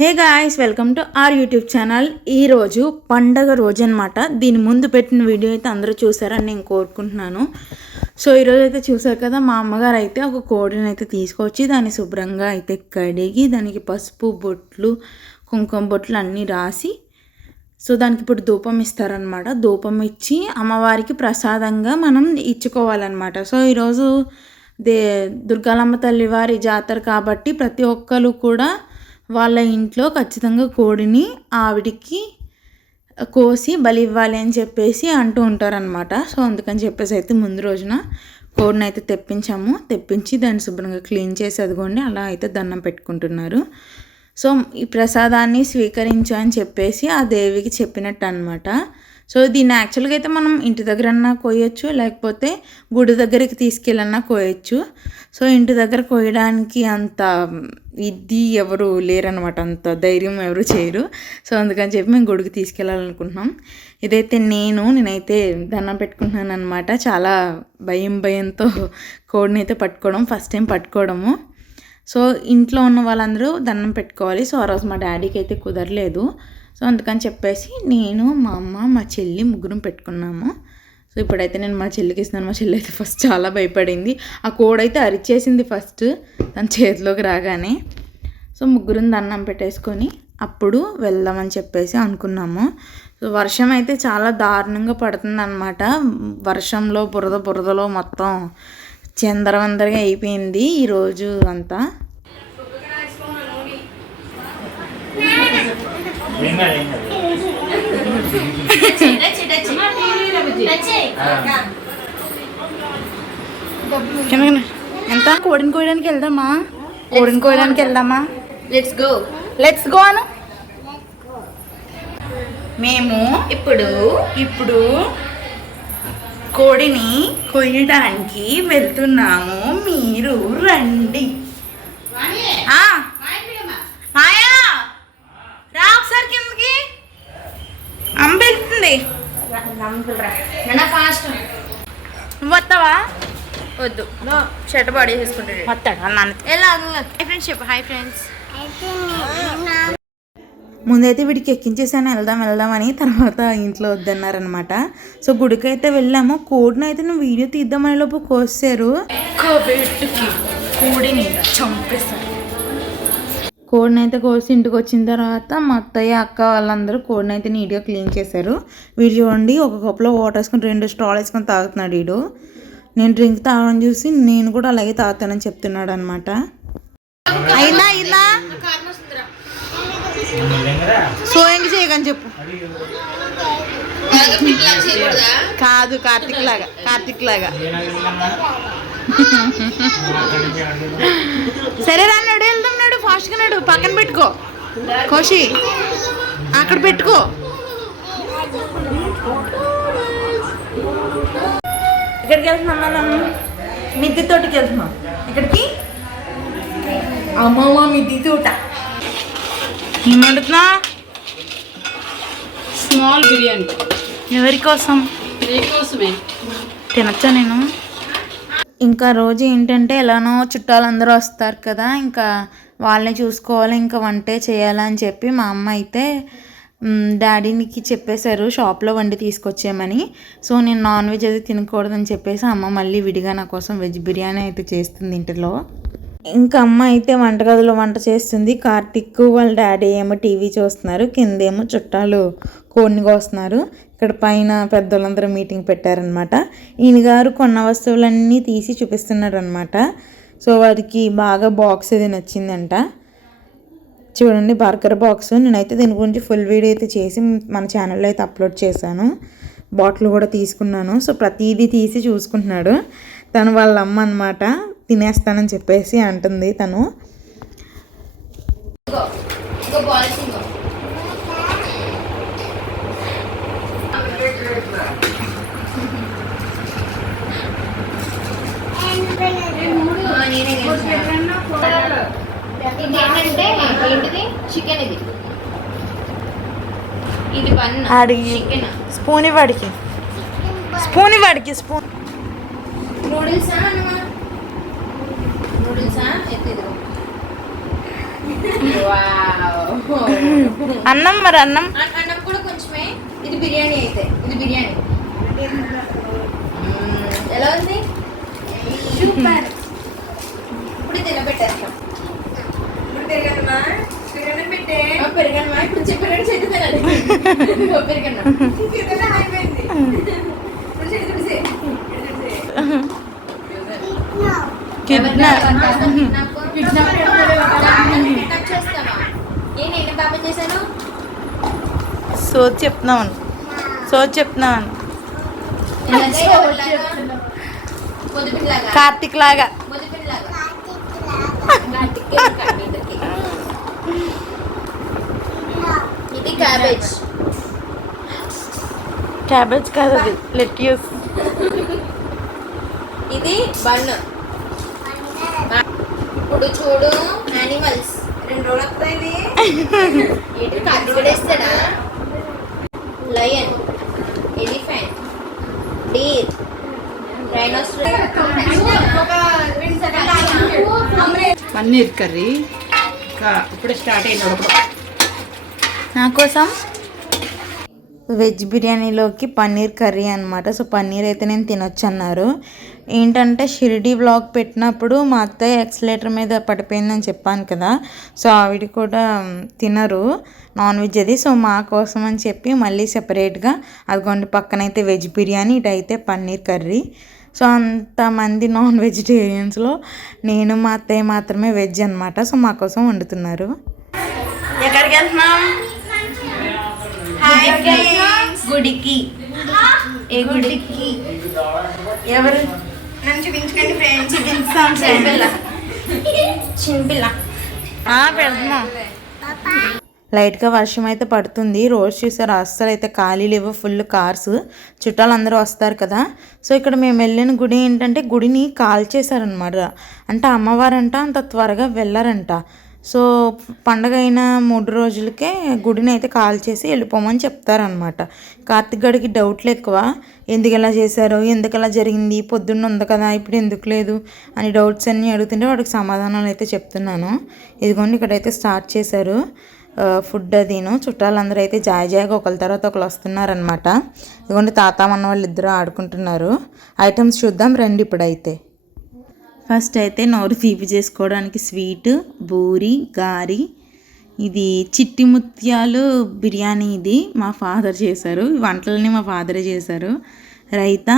Hey guys, welcome to our YouTube channel. ఈరోజు పండగ రోజు అనమాట. దీని ముందు పెట్టిన వీడియో అయితే అందరూ చూసారని నేను కోరుకుంటున్నాను. సో ఈరోజు అయితే చూసారు కదా, మా అమ్మగారు అయితే ఒక కోడిని అయితే తీసుకొచ్చి దాన్ని శుభ్రంగా అయితే కడిగి దానికి పసుపు బొట్లు కుంకుమ బొట్లు అన్నీ రాసి సో దానికి ఇప్పుడు ధూపం ఇస్తారనమాట. ధూపం ఇచ్చి అమ్మవారికి ప్రసాదంగా మనం ఇచ్చుకోవాలన్నమాట. సో ఈరోజు దుర్గాలమ్మ తల్లి వారి జాతర కాబట్టి ప్రతి ఒక్కరు కూడా వాళ్ళ ఇంట్లో ఖచ్చితంగా కోడిని ఆవిడికి కోసి బలి ఇవ్వాలి అని చెప్పేసి అంటూ ఉంటారనమాట. సో అందుకని చెప్పేసి అయితే ముందు రోజున కోడిని అయితే తెప్పించి దాన్ని శుభ్రంగా క్లీన్ చేసి అదిగోండి అలా అయితే దండం పెట్టుకుంటున్నారు. సో ఈ ప్రసాదాన్ని స్వీకరించు అని చెప్పేసి ఆ దేవికి చెప్పినట్టు అనమాట. సో దీన్ని యాక్చువల్గా అయితే మనం ఇంటి దగ్గరన్నా కోయచ్చు, లేకపోతే గుడి దగ్గరికి తీసుకెళ్ళన్నా కోయచ్చు. సో ఇంటి దగ్గర కోయడానికి అంత ఇది ఎవరు లేరనమాట, అంత ధైర్యం ఎవరు చేయరు. సో అందుకని చెప్పి మేము గుడికి తీసుకెళ్ళాలనుకుంటున్నాం. ఇదైతే నేనైతే దండం పెట్టుకుంటున్నాను అనమాట. చాలా భయంతో కోడిని అయితే పట్టుకోవడం ఫస్ట్ టైం పట్టుకోవడము. సో ఇంట్లో ఉన్న వాళ్ళందరూ దండం పెట్టుకోవాలి. సో ఆ రోజు మా డాడీకి అయితే కుదరలేదు. సో అందుకని చెప్పేసి నేను, మా అమ్మ, మా చెల్లి ముగ్గురం పెట్టుకున్నాము. సో ఇప్పుడైతే నేను మా చెల్లికి ఇస్తున్నాను. మా చెల్లి అయితే ఫస్ట్ చాలా భయపడింది. ఆ కోడ్ అయితే అరిచేసింది ఫస్ట్ తన చేతిలోకి రాగానే. సో ముగ్గురం దండం పెట్టేసుకొని అప్పుడు వెళ్దామని చెప్పేసి అనుకున్నాము. సో వర్షం అయితే చాలా దారుణంగా పడుతుంది అనమాట. వర్షంలో బురదలో మొత్తం చిందరవందరగా అయిపోయింది ఈరోజు అంతా. ఎంత కోడిని కోయడానికి వెళ్దామా? లెట్స్ గో అను. మేము ఇప్పుడు కోడిని కొయ్యడానికి వెళ్తున్నాము. మీరు రండి. మాయా రా ఒకసారి కిందకి. అమ్మ వెళ్తుంది. వస్తావా? వద్దు, షర్ట్ బాడీ చేసుకుంటాడు. వస్తాడు ఫ్రెండ్స్. Hi friends. ముందైతే వీడికి ఎక్కించేసాను వెళ్దామని. తర్వాత ఇంట్లో వద్దన్నారనమాట. సో గుడికి అయితే వెళ్ళాము. కోడిని అయితే నువ్వు వీడియో తీద్దామనే లోపు కోసారు. కోడిని చంపేశారు. కోడిని అయితే కోసి ఇంటికి వచ్చిన తర్వాత మా అత్తయ్య అక్క వాళ్ళందరూ కోడిని అయితే నీట్గా క్లీన్ చేశారు. వీడు చూడండి ఒక కప్లో వాటర్ వేసుకొని 2 స్ట్రాలు వేసుకొని తాగుతున్నాడు. వీడు నేను డ్రింక్ తాగడం చూసి నేను కూడా అలాగే తాగుతానని చెప్తున్నాడు అనమాట. అయిందా సో ఏంటి చేయకని చెప్పు. కాదు, కార్తిక్ లాగా సరే రా, వెళ్దాం. ఫాస్ట్గా నడు. పక్కన పెట్టుకో కోషి, అక్కడ పెట్టుకో. ఇక్కడికి వెళ్తున్నాం మనం, మిద్దె తోటకి వెళ్తున్నాం. ఇక్కడికి అమ్మమ్మ మిద్దె తోట. ఏమడుతున్నా? స్మాల్ బిర్యానీ. ఎవరి కోసం? కోసమే. తినచ్చా నేను? ఇంకా రోజు ఏంటంటే ఎలానో చుట్టాలందరూ వస్తారు కదా, ఇంకా వాళ్ళని చూసుకోవాలి, ఇంకా వంటే చేయాలని చెప్పి మా అమ్మ అయితే డాడీకి చెప్పేశారు షాప్లో వండి తీసుకొచ్చేయమని. సో నేను నాన్ వెజ్ అది తినకూడదని చెప్పేసి అమ్మ మళ్ళీ విడిగా నా కోసం వెజ్ బిర్యానీ అయితే చేస్తుంది ఇంటిలో. ఇంకా అమ్మ అయితే వంటగదిలో వంట చేస్తుంది. కార్తిక్ వాళ్ళ డాడీ ఏమో టీవీ చూస్తున్నారు, కిందేమో చుట్టాలు కోడిని కోస్తున్నారు. ఇక్కడ పైన పెద్దోళ్ళందరూ మీటింగ్ పెట్టారనమాట. ఈయన గారు కొన్న వస్తువులన్నీ తీసి చూపిస్తున్నారు అనమాట. సో వారికి బాగా బాక్స్ అది నచ్చిందంట. చూడండి, బర్గర్ బాక్స్. నేనైతే దీని గురించి ఫుల్ వీడియో అయితే చేసి మన ఛానల్లో అయితే అప్లోడ్ చేశాను. బాటిల్ కూడా తీసుకున్నాను. సో ప్రతిదీ తీసి చూసుకుంటున్నాడు. తను వాళ్ళ అమ్మ అనమాట. తినేస్తానని చెప్పేసి అంటుంది తను. చికెన్ ఇది స్పూన్ ఇవ్వడికి. స్పూన్ నూడిల్సా ఎత్తిదు. అన్నం మరి అన్నం అన్నం కూడా కొంచెమే. ఇది బిర్యానీ అయితే ఇది బిర్యానీ ఎలా ఉంది? సూపర్. ఇప్పుడు తినబెట్టేస్తాం. పెరగనమా ఇప్పుడు చెప్పినట్టు చేతి తినాలి. పెరగన్నా నేను పాపం చేశాను. సోది చెప్తున్నాను కార్తిక్ లాగా. ఇది క్యాబేజ్ కాదు అది లెట్యూస్. ఇది బన్. ఇప్పుడు చూడు యానిమల్స్ 2 రోజులు వస్తాయి. ఏంటి కట్టుబడేస్తాడా? Lion, elephant, deer, paneer curry ఇప్పుడే స్టార్ట్ అయినప్పుడు నా కోసం వెజ్ బిర్యానీలోకి పన్నీర్ కర్రీ అనమాట. సో పన్నీర్ అయితే నేను తినొచ్చు అన్నారు. ఏంటంటే షిరిడి వ్లాగ్ పెట్టినప్పుడు మా అత్తయ్య ఎక్సలేటర్ మీద పడిపోయిందని చెప్పాను కదా. సో ఆవిడ కూడా తినరు నాన్ వెజ్ అది. సో మా కోసం అని చెప్పి మళ్ళీ సెపరేట్గా అదిగోండి పక్కనైతే వెజ్ బిర్యానీ, ఇటైతే పన్నీర్ కర్రీ. సో అంతమంది నాన్ వెజిటేరియన్స్లో నేను మా అత్తయ్య మాత్రమే వెజ్ అనమాట. సో మా కోసం వండుతున్నారు. ఎక్కడికి వెళ్తున్నాం? గుడికి. ఏ గుడికి? ఎవరు నన్ను చూపించకండి ఫ్రెండ్స్. చూపిస్తాం చింపిల్ల పెడుతున్నాం. లైట్గా వర్షం అయితే పడుతుంది. రోడ్స్ చూసారు అస్సలు అయితే ఖాళీ లేవు, ఫుల్ కార్స్. చుట్టాలు అందరూ వస్తారు కదా. సో ఇక్కడ మేము వెళ్ళిన గుడి ఏంటంటే గుడిని కాల్చేశారనమాట. అంటే అమ్మవారంట అంత త్వరగా వెళ్ళారంట. సో పండగ అయిన 3 రోజులకే గుడిని అయితే కాల్చేసి వెళ్ళిపోమని చెప్తారనమాట. కార్తిక్ గడికి డౌట్లు ఎక్కువ. ఎందుకు ఎలా చేశారు, ఎందుకు ఎలా జరిగింది, పొద్దున్న ఉంది కదా ఇప్పుడు ఎందుకు లేదు అని డౌట్స్ అన్నీ అడుగుతుంటే వాడికి సమాధానాలు అయితే చెప్తున్నాను. ఇదిగోండి ఇక్కడైతే స్టార్ట్ చేశారు ఫుడ్ అదిను. చుట్టాలందరూ అయితే జాయిగా ఒకరి తర్వాత ఒకరు వస్తున్నారనమాట. ఇదిగోండి తాత మన వాళ్ళు ఇద్దరు ఆడుకుంటున్నారు. ఐటమ్స్ చూద్దాం రండి ఇప్పుడైతే. ఫస్ట్ అయితే నోరు తీపి చేసుకోవడానికి స్వీట్, బూరి, గారి. ఇది చిట్టి ముత్యాలు బిర్యానీ. ఇది మా ఫాదర్ చేశారు. ఈ వంటలని మా ఫాదరే చేశారు. రైతా,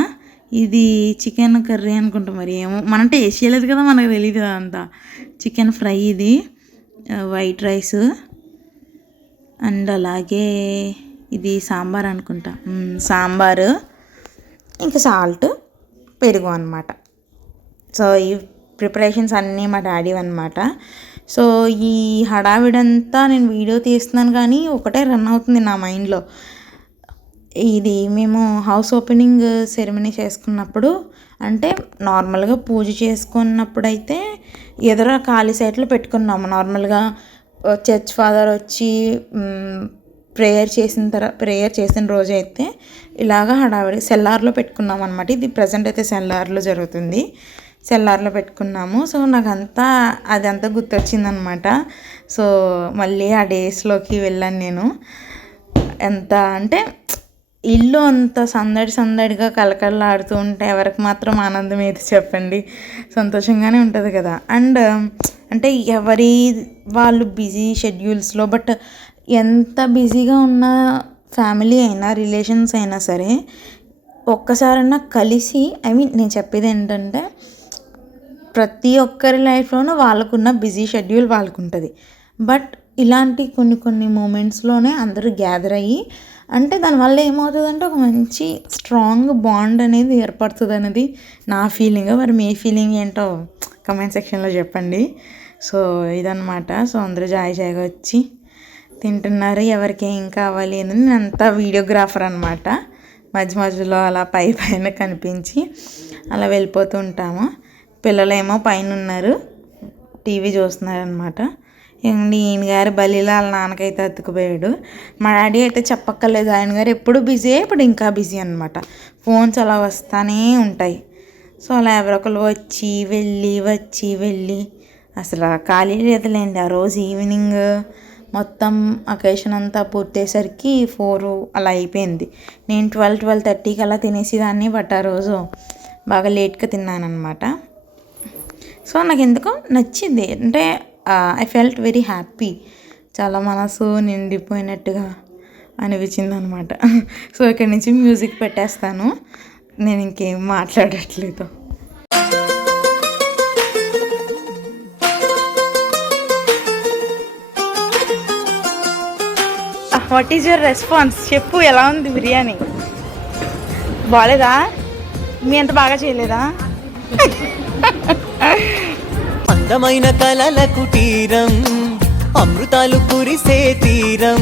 ఇది చికెన్ కర్రీ అనుకుంటా, మరి ఏమో మనం టేస్ట్ చేయలేదు కదా, మనకు తెలియదు కదా అంతా. చికెన్ ఫ్రై, ఇది వైట్ రైస్, అండ్ అలాగే ఇది సాంబార్ అనుకుంటా, సాంబారు, ఇంకా సాల్ట్, పెరుగు అనమాట. సో ఈ ప్రిపరేషన్స్ అన్నీ మా డాడీ అనమాట. సో ఈ హడావిడంతా నేను వీడియో తీస్తున్నాను కానీ ఒకటే రన్ అవుతుంది నా మైండ్లో. ఇది మేము హౌస్ ఓపెనింగ్ సెరమనీ చేసుకున్నప్పుడు, అంటే నార్మల్గా పూజ చేసుకున్నప్పుడైతే ఎదుర ఖాళీ సైట్లో పెట్టుకున్నాము. నార్మల్గా చర్చ్ ఫాదర్ వచ్చి ప్రేయర్ చేసిన రోజు అయితే ఇలాగా హడావిడి సెల్లార్లో పెట్టుకున్నాం అనమాట. ఇది ప్రజెంట్ అయితే సెల్లార్లో జరుగుతుంది. సెల్లార్లో పెట్టుకున్నాము. సో నాకు అదంతా గుర్తొచ్చిందనమాట. సో మళ్ళీ ఆ డేస్లోకి వెళ్ళాను నేను. ఎంత అంటే ఇల్లు అంత సందడిగా కలకలలాడుతూ ఉంటే ఎవరికి మాత్రం ఆనందం ఏది చెప్పండి, సంతోషంగానే ఉంటుంది కదా. అండ్ అంటే ఎవరి వాళ్ళు బిజీ షెడ్యూల్స్లో, బట్ ఎంత బిజీగా ఉన్న ఫ్యామిలీ అయినా రిలేషన్స్ అయినా సరే ఒక్కసారన్నా కలిసి, నేను చెప్పేది ఏంటంటే ప్రతి ఒక్కరి లైఫ్లోనూ వాళ్ళకున్న బిజీ షెడ్యూల్ వాళ్ళకు ఉంటుంది. బట్ ఇలాంటి కొన్ని మూమెంట్స్లోనే అందరూ గ్యాదర్ అయ్యి, అంటే దానివల్ల ఏమవుతుందంటే ఒక మంచి స్ట్రాంగ్ బాండ్ అనేది ఏర్పడుతుంది అనేది నా ఫీలింగ్. మరి మీ ఫీలింగ్ ఏంటో కమెంట్ సెక్షన్లో చెప్పండి. సో ఇదన్నమాట. సో అందరూ జాయిగా వచ్చి తింటున్నారు. ఎవరికి ఏం కావాలి అని నేను అంతా వీడియోగ్రాఫర్ అనమాట. మధ్యలో అలా పైన కనిపించి అలా వెళ్ళిపోతూ ఉంటాము. పిల్లలేమో పైన ఉన్నారు, టీవీ చూస్తున్నారు అనమాట. ఈయన గారు బలిలా వాళ్ళ నాన్నకైతే అతుకుపోయాడు. మా డాడీ అయితే చెప్పక్కర్లేదు, ఆయన గారు ఎప్పుడు బిజీ, ఇప్పుడు ఇంకా బిజీ అనమాట. ఫోన్స్ అలా వస్తూనే ఉంటాయి. సో అలా ఎవరొకరు వచ్చి వెళ్ళి అసలు ఖాళీ లేదులేండి. ఆ రోజు ఈవినింగ్ మొత్తం అకేషన్ అంతా పూర్తయ్యేసరికి 4 అలా అయిపోయింది. నేను 12-12:30కి అలా తినేసేదాన్ని. బట్ ఆ రోజు బాగా లేట్గా తిన్నానమాట. సో నాకు ఎందుకో నచ్చింది. అంటే ఐ ఫెల్ట్ వెరీ హ్యాపీ. చాలా మనసు నిండిపోయినట్టుగా అనిపించింది అనమాట. సో ఇక్కడి నుంచి మ్యూజిక్ పెట్టేస్తాను. నేను ఇంకేం మాట్లాడట్లేదు. What is your response? చెప్పు, ఎలా ఉంది బిర్యానీ? బాగాలేదా? మీ అంత బాగా చేయలేదా? అందమైన కలల కుటీరం, అమృతాలు కురిసే తీరం,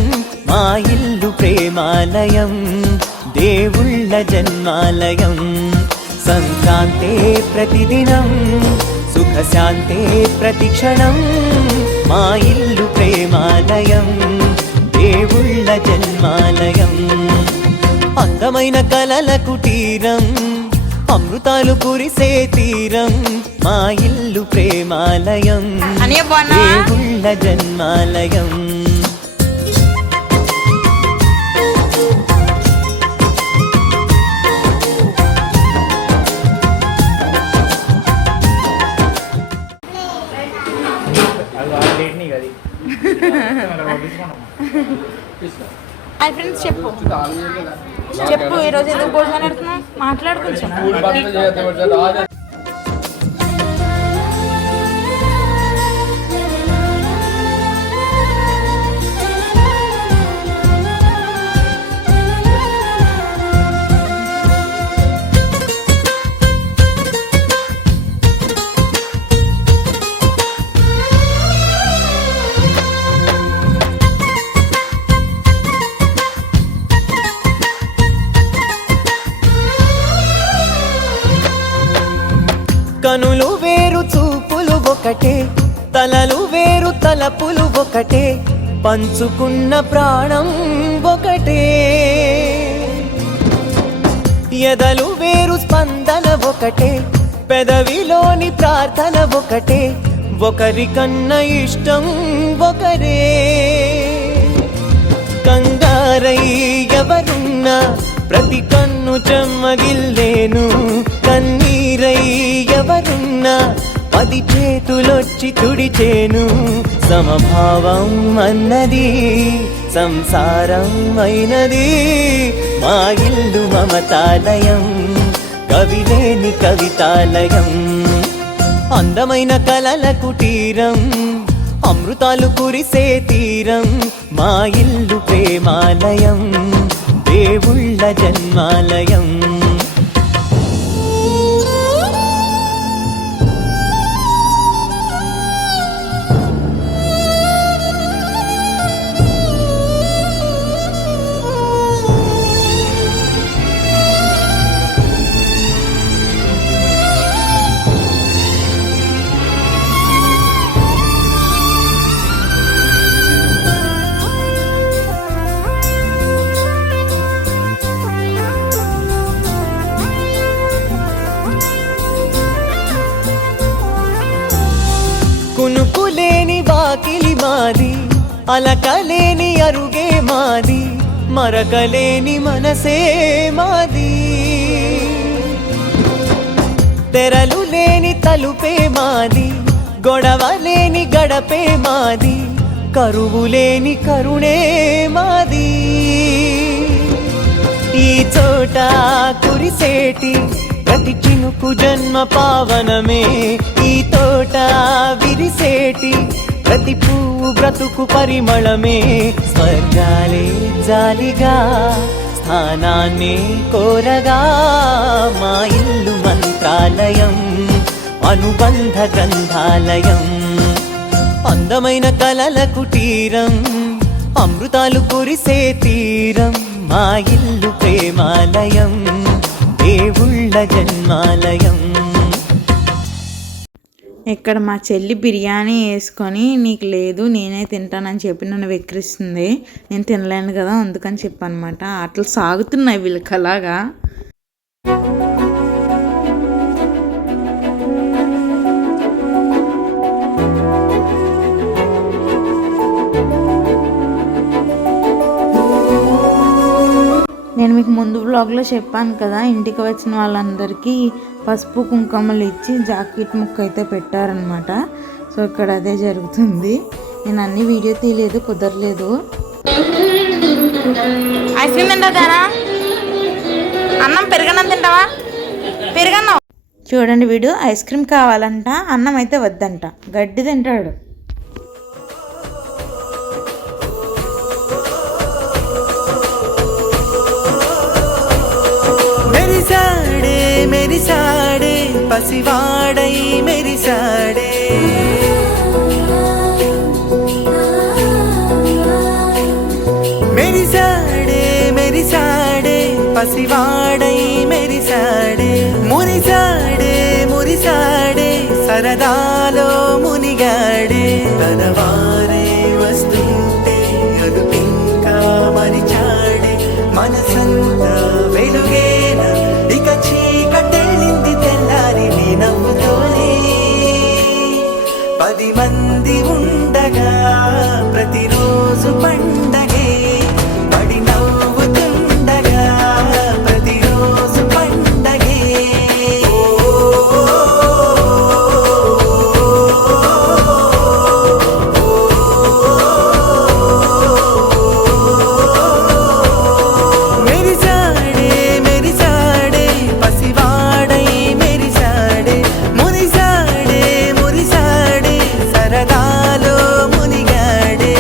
మా ఇల్లు ప్రేమాలయం, దేవుళ్ళ జన్మాలయం. సంక్రాంతే ప్రతిదినం, సుఖశాంతే ప్రతిక్షణం, మా ఇల్లు ప్రేమాలయం, దేవుళ్ళ జన్మాలయం. అందమైన కలల కుటీరం, అమృతాలు కురిసే తీరం, మా ఇల్లు ప్రేమాలయం, దేవుళ్ళ జన్మాలయం. హాయ్ ఫ్రెండ్స్, చెప్పు ఈరోజు ఎందుకు భోజనం పెడుతున్నావు? మాట్లాడు కొంచెం. కనులు వేరు చూపులు ఒకటే, తలలు వేరు తలపులు ఒకటే, పంచుకున్న ప్రాణం ఒకటే. ఎదలు వేరు స్పందన ఒకటే, పెదవిలోని ప్రార్థన ఒకటే, ఒకరికన్నా ఇష్టం ఒకరే. కంగారై ఎవరున్నా ప్రతి కన్ను చెమ్మగిల్లేను, కన్నీరై ఎవరున్నా 10 చేతులొచ్చి తుడిచేను. సమభావం అన్నది సంసారం అయినది, మా ఇల్లు మమతాలయం, కవిలేని కవితాలయం. అందమైన కలల కుటీరం, అమృతాలు కురిసే తీరం, మా ఇల్లు ప్రేమాలయం, దేవుళ్ళ జన్మాలయం. కునుకులేని వాకిలి మాది, అలకలేని అరుగే మాది, మరకలేని మనసే మాది. తెరలు లేని తలుపే మాది, గొడవ లేని గడపే మాది, కరువు లేని కరుణే మాది. ఈ చోట కురిసేటి ప్రతి చినుకు జన్మ పావనమే, ఈ తోట విరిసేటి ప్రతి పువ్వు బ్రతుకు పరిమళమే. స్వర్గాలే జాలిగా స్థానాన్ని కోరగా, మా ఇల్లు మంత్రాలయం, అనుబంధ గ్రంథాలయం. అందమైన కలల కుటీరం, అమృతాలు కురిసే తీరం, మా ఇల్లు ప్రేమాలయం, దేవుళ్ళ జన్మాలయం. ఇక్కడ మా చెల్లి బిర్యానీ వేసుకొని నీకు లేదు నేనే తింటానని చెప్పి నన్ను వెక్కిరిస్తుంది. నేను తినలేను కదా అందుకని చెప్పనమాట. అట్లా సాగుతున్నాయి వీళ్ళకి అలాగా. నేను మీకు ముందు వ్లాగ్లో చెప్పాను కదా, ఇంటికి వచ్చిన వాళ్ళందరికీ పసుపు కుంకుమలు ఇచ్చి జాకెట్ ముక్క అయితే పెట్టారనమాట. సో ఇక్కడ అదే జరుగుతుంది. నేను అన్ని వీడియో తీయలేదు, కుదరలేదు. ఐస్ క్రీమ్ తింటావా? అన్నం పెరగన్నం తింటావా? పెరగన్నం. చూడండి, వీడు ఐస్ క్రీమ్ కావాలంట, అన్నం అయితే వద్దంట, గడ్డి తింటాడు. మెరిసాడే పసివాడై మెరిసాడే, మెరిసాడే మెరిసాడే పసివాడై మెరిసాడే, మురిసాడే మురిసాడే సరదాలో మునిగాడే, తన వారే వస్తుంటే అదుపింకా మరిచాడే, మనసంతా వెలుగేన ఇక చీకటెళ్ళింది తెల్లారి నీ నవ్వుతోనే, 10 మంది ఉండగా ప్రతిరోజు పండగే, పడి నవ్వుతుండగా ప్రతిరోజు పండగే. మెరిసాడే మెరిసాడే పసివాడై మెరిసాడే, మురిసాడే మురిసాడే సరదాలో మునిగాడే.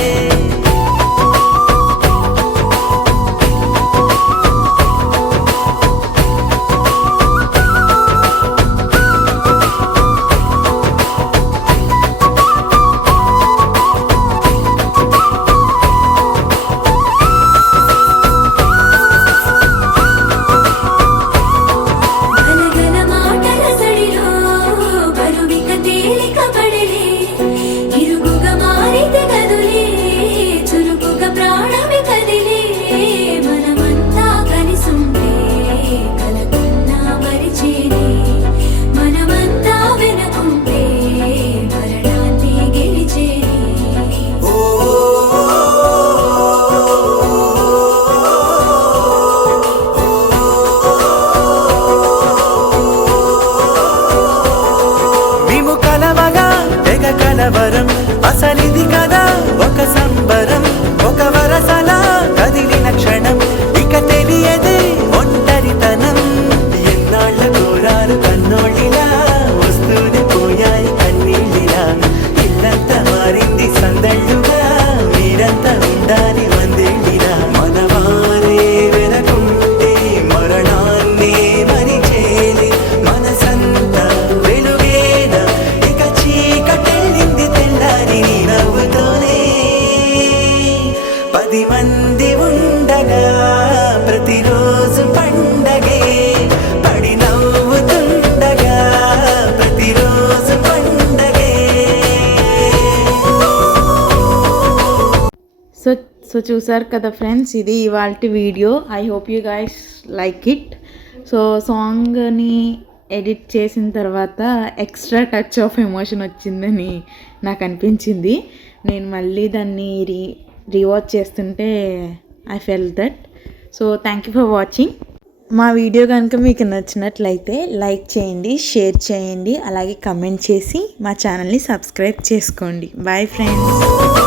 గలగల మాటల సడిలో బరువిక తేలిక పడలే, ఇరుగుగా మారితే కదులే, చురుకుగా ప్రాణమి కదిలే, మనమంతా కలిసుంటే కలకున్నా మరిచేనే, మనమంతా వెనకుంటే మరణాన్ని గెలిచేనే. మేము కలవగా తెగ కలవరం, అసలిది కదా ఒక సంబరం, ఒక వరసలా కదిలిన క్షణం ఇక తెలియదే ఒంటరితనం. ఎన్నాళ్ళ కోరారు కన్నోళ్ళిలా, వస్తూనే పోయాయి కన్నీళ్ళిలా, ఇల్లంతా మారింది సందళ్ళుగా, మీరంతా ఉండాలి వందేళ్ళిలా, మనవారే వెనకుంటే మరణాన్నే మరిచేలి, మనసంతా వెలుగేన ఇక చీకటెళ్ళింది తెల్లారి నీ నవ్వుతోనే, 10 మంది ఉండగా ప్రతిరోజు పండగే, పడి నవ్వుతుండగా ప్రతిరోజు పండగే. సో చూసారు కదా ఫ్రెండ్స్, ఇది ఇవాల్టి video. I hope you guys like it. So సాంగ్ని ఎడిట్ చేసిన తర్వాత ఎక్స్ట్రా టచ్ ఆఫ్ ఎమోషన్ వచ్చిందని నాకు అనిపించింది. నేను మళ్ళీ దాన్ని రీవాచ్ చేస్తుంటే I felt that. So thank you for watching. మా వీడియో కనుక మీకు నచ్చినట్లయితే లైక్ చేయండి, షేర్ చేయండి, అలాగే కమెంట్ చేసి మా ఛానల్ని సబ్స్క్రైబ్ చేసుకోండి. Bye friends.